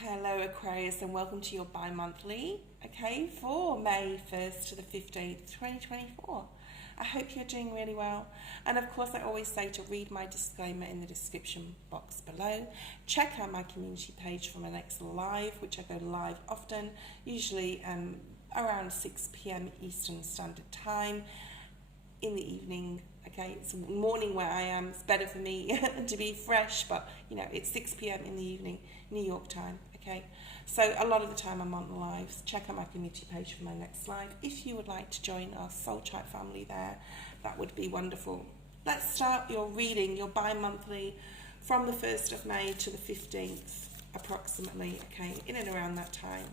Hello Aquarius, and welcome to your bi-monthly, for May 1st to the 15th, 2024. I hope you're doing really well. And of course, I always say to read my disclaimer in the description box below. Check out my community page for my next live, which I go live often, usually around 6 p.m. Eastern Standard Time in the evening. It's morning where I am. It's better for me to be fresh, but it's 6 p.m. in the evening, New York time. So a lot of the time I'm on the lives. Check out my community page for my next live. If you would like to join our Soul Chat family there, that would be wonderful. Let's start your reading, your bi-monthly, from the 1st of May to the 15th, approximately, in and around that time.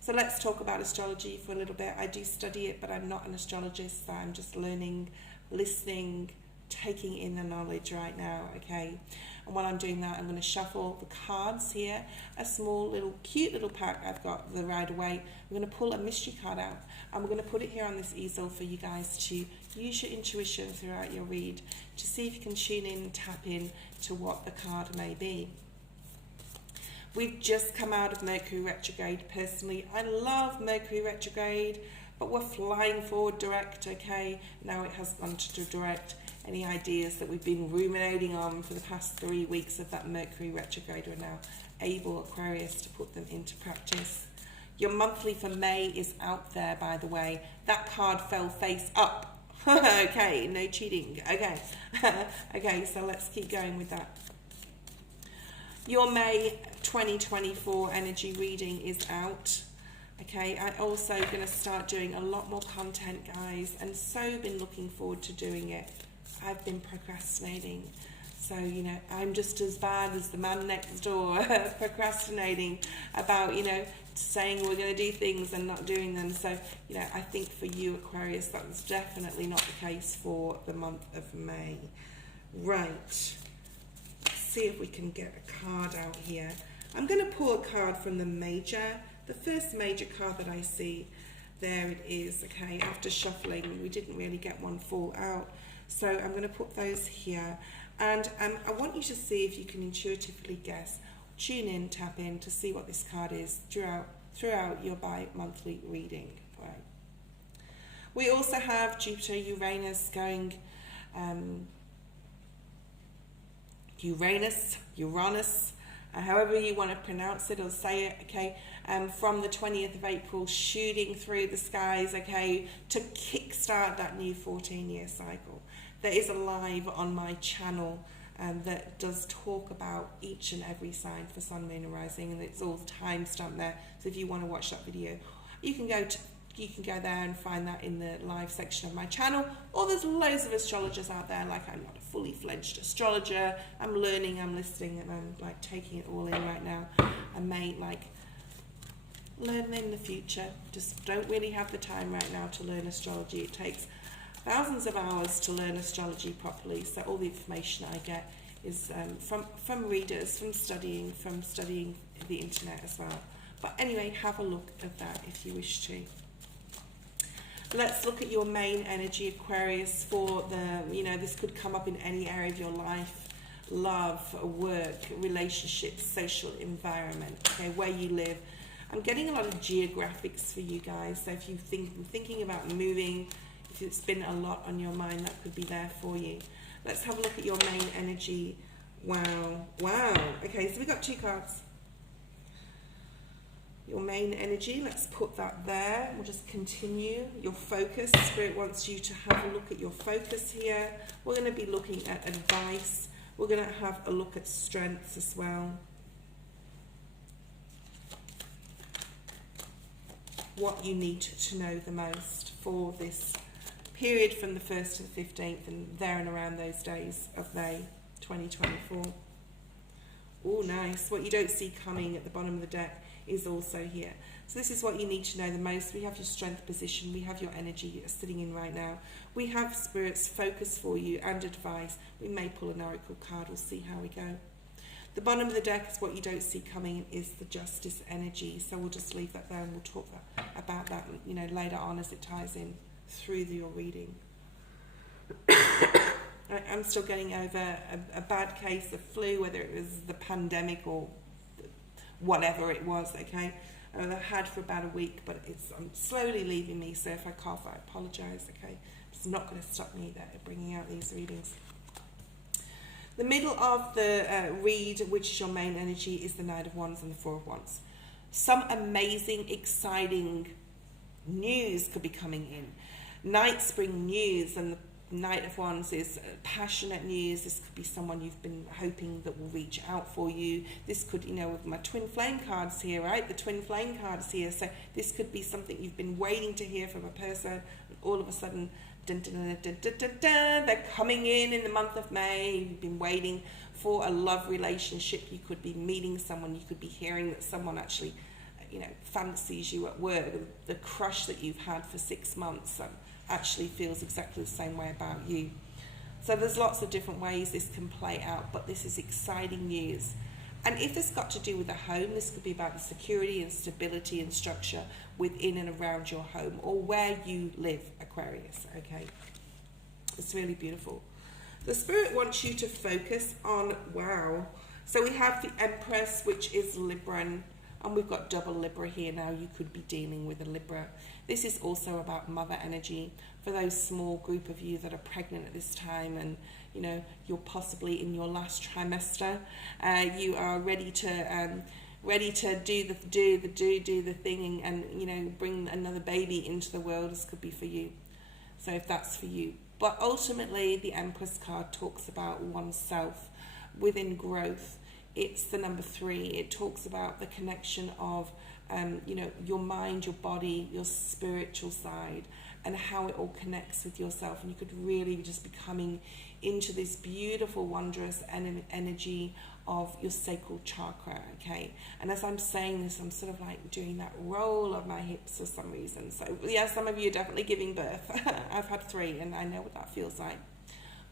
So let's talk about astrology for a little bit. I do study it, but I'm not an astrologist, so I'm just learning, listening, taking in the knowledge right now, And while I'm doing that, I'm going to shuffle the cards here. A small little, cute little pack I've got the right away. I'm going to pull a mystery card out, and we're going to put it here on this easel for you guys to use your intuition throughout your read to see if you can tune in and tap in to what the card may be. We've just come out of Mercury retrograde. Personally, I love Mercury retrograde, but we're flying forward direct, Now it has gone to direct. Any ideas that we've been ruminating on for the past 3 weeks of that Mercury retrograde, are now able, Aquarius, to put them into practice. Your monthly for May is out there, by the way. That card fell face up. No cheating. So let's keep going with that. Your May 2024 energy reading is out. I'm also going to start doing a lot more content, guys, and so been looking forward to doing it. I've been procrastinating. So, I'm just as bad as the man next door, procrastinating about, saying we're going to do things and not doing them. So, I think for you, Aquarius, that was definitely not the case for the month of May. Right. Let's see if we can get a card out here. I'm going to pull a card from the first major card that I see. There it is, After shuffling, we didn't really get one fall out. So I'm going to put those here, and I want you to see if you can intuitively guess, tune in, tap in to see what this card is throughout your bi-monthly reading. Right. We also have Jupiter, Uranus going, Uranus, however you want to pronounce it or say it, from the 20th of April, shooting through the skies, to kickstart that new 14-year cycle. There is a live on my channel that does talk about each and every sign for Sun, Moon and Rising, and it's all time-stamped there. So if you want to watch that video, you can go there and find that in the live section of my channel. Or there's loads of astrologers out there. I'm not a fully fledged astrologer. I'm learning, I'm listening, and I'm taking it all in right now. I may learn in the future. Just don't really have the time right now to learn astrology. It takes thousands of hours to learn astrology properly, so all the information I get is from readers, from studying the internet as well. But anyway, have a look at that if you wish to. Let's look at your main energy, Aquarius, for this could come up in any area of your life: love, work, relationships, social environment, where you live. I'm getting a lot of geographics for you guys, so if you're thinking about moving, if it's been a lot on your mind, that could be there for you. Let's have a look at your main energy. Wow. So we got 2 cards. Your main energy, let's put that there. We'll just continue. Your focus, Spirit wants you to have a look at your focus here. We're going to be looking at advice. We're going to have a look at strengths as well. What you need to know the most for this period from the 1st to the 15th and there and around those days of May 2024. Oh, nice. What you don't see coming at the bottom of the deck is also here. So this is what you need to know the most. We have your strength position. We have your energy you're sitting in right now. We have Spirit's focus for you and advice. We may pull an oracle card. We'll see how we go. The bottom of the deck is what you don't see coming is the justice energy. So we'll just leave that there and we'll talk about that later on as it ties in through your reading. I'm still getting over a bad case of flu, whether it was the pandemic or whatever it was, okay? I've had for about a week, but I'm slowly leaving me, so if I cough, I apologise, okay? It's not going to stop me there bringing out these readings. The middle of the read, which is your main energy, is the Knight of Wands and the Four of Wands. Some amazing, exciting news could be coming in. Knights bring news, and the Knight of Wands is passionate news. This could be someone you've been hoping that will reach out for you. This could, with my twin flame cards here, right? The twin flame cards here. So this could be something you've been waiting to hear from a person, and all of a sudden, dun, dun, dun, dun, dun, dun, dun, they're coming in the month of May. You've been waiting for a love relationship. You could be meeting someone. You could be hearing that someone actually, fancies you at work. The crush that you've had for 6 months actually feels exactly the same way about you. So there's lots of different ways this can play out, but this is exciting news. And if it's got to do with a home, this could be about the security and stability and structure within and around your home, or where you live, Aquarius, okay? It's really beautiful. The Spirit wants you to focus on, so we have the Empress, which is Libran, and we've got double Libra here now. You could be dealing with a Libra. This is also about mother energy. For those small group of you that are pregnant at this time, and you're possibly in your last trimester, you are ready to do the thing and bring another baby into the world. This could be for you. So if that's for you. But ultimately, the Empress card talks about oneself within growth. It's the number 3. It talks about the connection of, your mind, your body, your spiritual side, and how it all connects with yourself. And you could really just be coming into this beautiful, wondrous energy of your sacral chakra, okay? And as I'm saying this, I'm sort of like doing that roll of my hips for some reason. So, yeah, some of you are definitely giving birth. I've had 3, and I know what that feels like.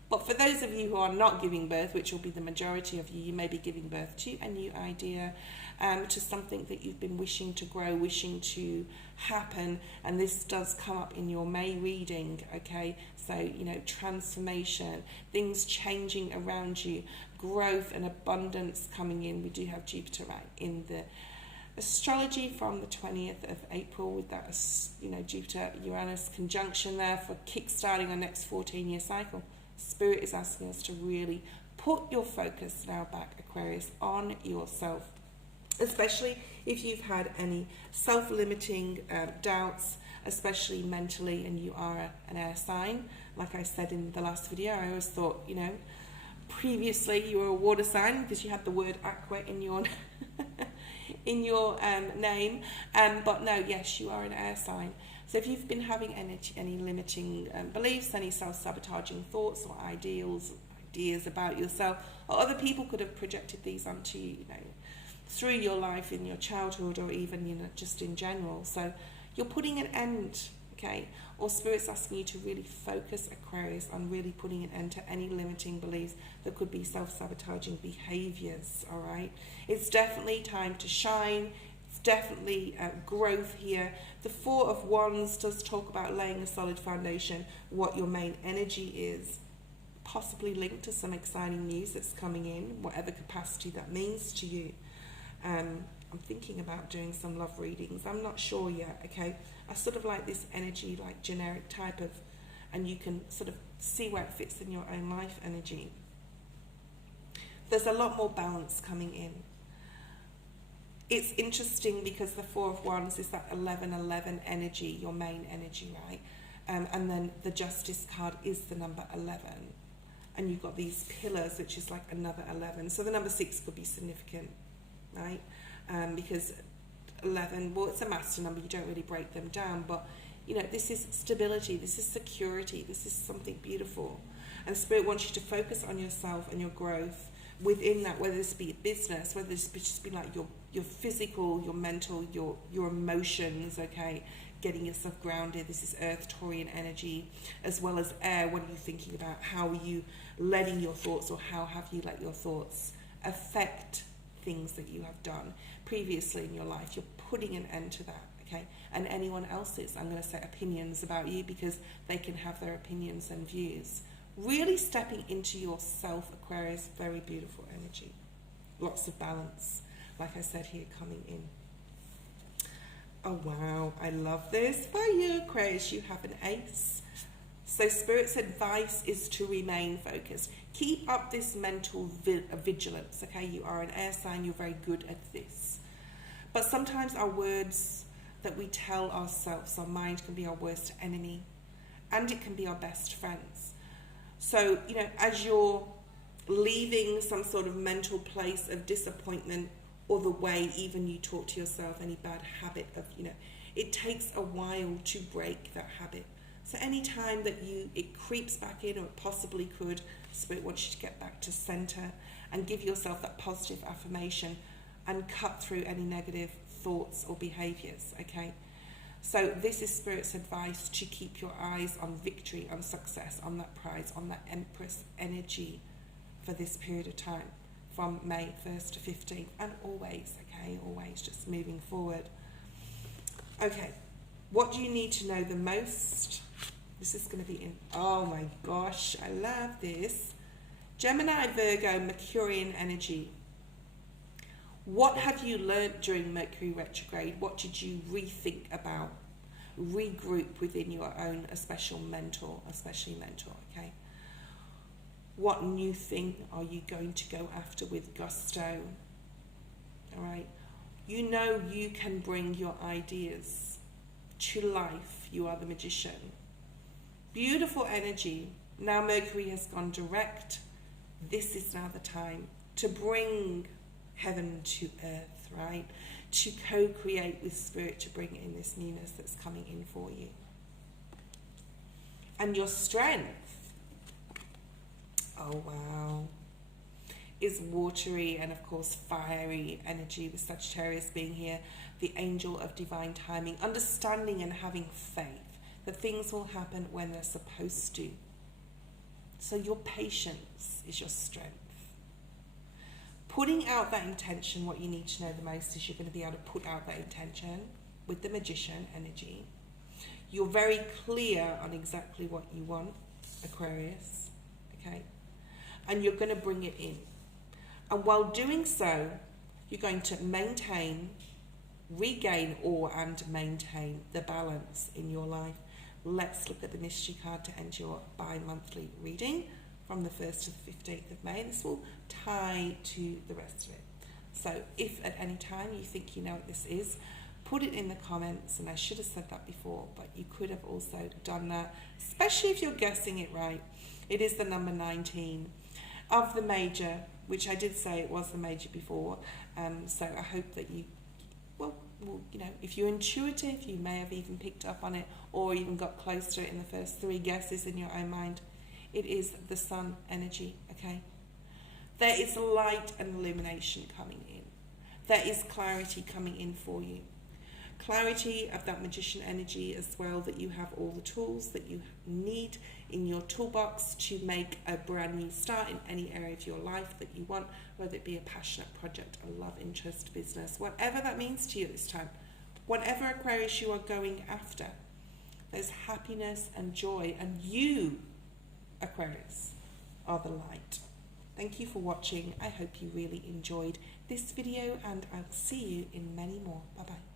But for those of you who are not giving birth, which will be the majority of you, you may be giving birth to a new idea, to something that you've been wishing to grow, wishing to happen. And this does come up in your May reading, okay? So, transformation, things changing around you, growth and abundance coming in. We do have Jupiter right in the astrology from the 20th of April with that, Jupiter-Uranus conjunction there for kickstarting our next 14-year cycle. Spirit is asking us to really put your focus now back, Aquarius, on yourself, especially if you've had any self-limiting doubts, especially mentally, and you are an air sign. Like I said in the last video, I always thought, previously you were a water sign because you had the word aqua in your in your name, but no, yes, you are an air sign. So if you've been having any limiting beliefs, any self-sabotaging thoughts or ideas about yourself, or other people could have projected these onto you, through your life in your childhood, or even, just in general. So you're putting an end, okay? Or Spirit's asking you to really focus, Aquarius, on really putting an end to any limiting beliefs that could be self-sabotaging behaviors, all right? It's definitely time to shine. Definitely growth here. The Four of Wands does talk about laying a solid foundation, what your main energy is, possibly linked to some exciting news that's coming in, whatever capacity that means to you. I'm thinking about doing some love readings. I'm not sure yet, okay? I sort of like this energy, like generic type of, and you can sort of see where it fits in your own life energy. There's a lot more balance coming in. It's interesting because the Four of Wands is that 11-11 energy, your main energy, right? And then the Justice card is the number 11. And you've got these pillars, which is like another 11. So the number 6 could be significant, right? Because 11, well, it's a master number. You don't really break them down. But, this is stability. This is security. This is something beautiful. And Spirit wants you to focus on yourself and your growth within that, whether this be business, whether this just be like your physical, your mental, your emotions, okay, getting yourself grounded. This is Earth, Taurian energy, as well as air. What are you thinking about? How are you letting your thoughts, or how have you let your thoughts affect things that you have done previously in your life? You're putting an end to that, okay? And anyone else's, I'm going to say opinions about you, because they can have their opinions and views. Really stepping into yourself, Aquarius, very beautiful energy. Lots of balance. like I said here, coming in. Oh wow, I love this for you, Aquarius. You have an ace. So Spirit's advice is to remain focused. Keep up this mental vigilance, okay? You are an air sign, you're very good at this. But sometimes our words that we tell ourselves, our mind can be our worst enemy, and it can be our best friends. So, you know, as you're leaving some sort of mental place of disappointment, or the way even you talk to yourself, any bad habit of, you know, it takes a while to break that habit. So any time that it creeps back in, or it possibly could, Spirit wants you to get back to center and give yourself that positive affirmation and cut through any negative thoughts or behaviors, okay? So this is Spirit's advice to keep your eyes on victory, on success, on that prize, on that Empress energy for this period of time, from May 1st to 15th, and always, okay, always just moving forward. Okay, what do you need to know the most? This is going to be in, oh my gosh, I love this. Gemini, Virgo, Mercurian energy. What have you learnt during Mercury retrograde? What did you rethink about? Regroup within your own, especially mentor, okay? What new thing are you going to go after with gusto? All right. You know you can bring your ideas to life. You are the magician. Beautiful energy. Now Mercury has gone direct. This is now the time to bring heaven to earth, right? To co-create with Spirit, to bring in this newness that's coming in for you. And your strength, oh wow, is watery and of course fiery energy, with Sagittarius being here, the angel of divine timing, understanding and having faith that things will happen when they're supposed to. So your patience is your strength. Putting out that intention, what you need to know the most is you're going to be able to put out that intention with the magician energy. You're very clear on exactly what you want, Aquarius, okay? And you're going to bring it in. And while doing so, you're going to maintain, regain, and maintain the balance in your life. Let's look at the mystery card to end your bi-monthly reading from the 1st to the 15th of May. This will tie to the rest of it. So if at any time you think you know what this is, put it in the comments. And I should have said that before, but you could have also done that, especially if you're guessing it right. It is the number 19 of the major, which I did say it was the major before. So I hope that you, well, you know, if you're intuitive, you may have even picked up on it or even got close to it in the first 3 guesses in your own mind. It is the sun energy, okay? There is light and illumination coming in. There is clarity coming in for you. Clarity of that magician energy as well, that you have all the tools that you need in your toolbox to make a brand new start in any area of your life that you want, whether it be a passionate project, a love interest, business, whatever that means to you this time. Whatever Aquarius you are going after, there's happiness and joy, and you, Aquarius, are the light. Thank you for watching. I hope you really enjoyed this video, and I'll see you in many more. Bye-bye.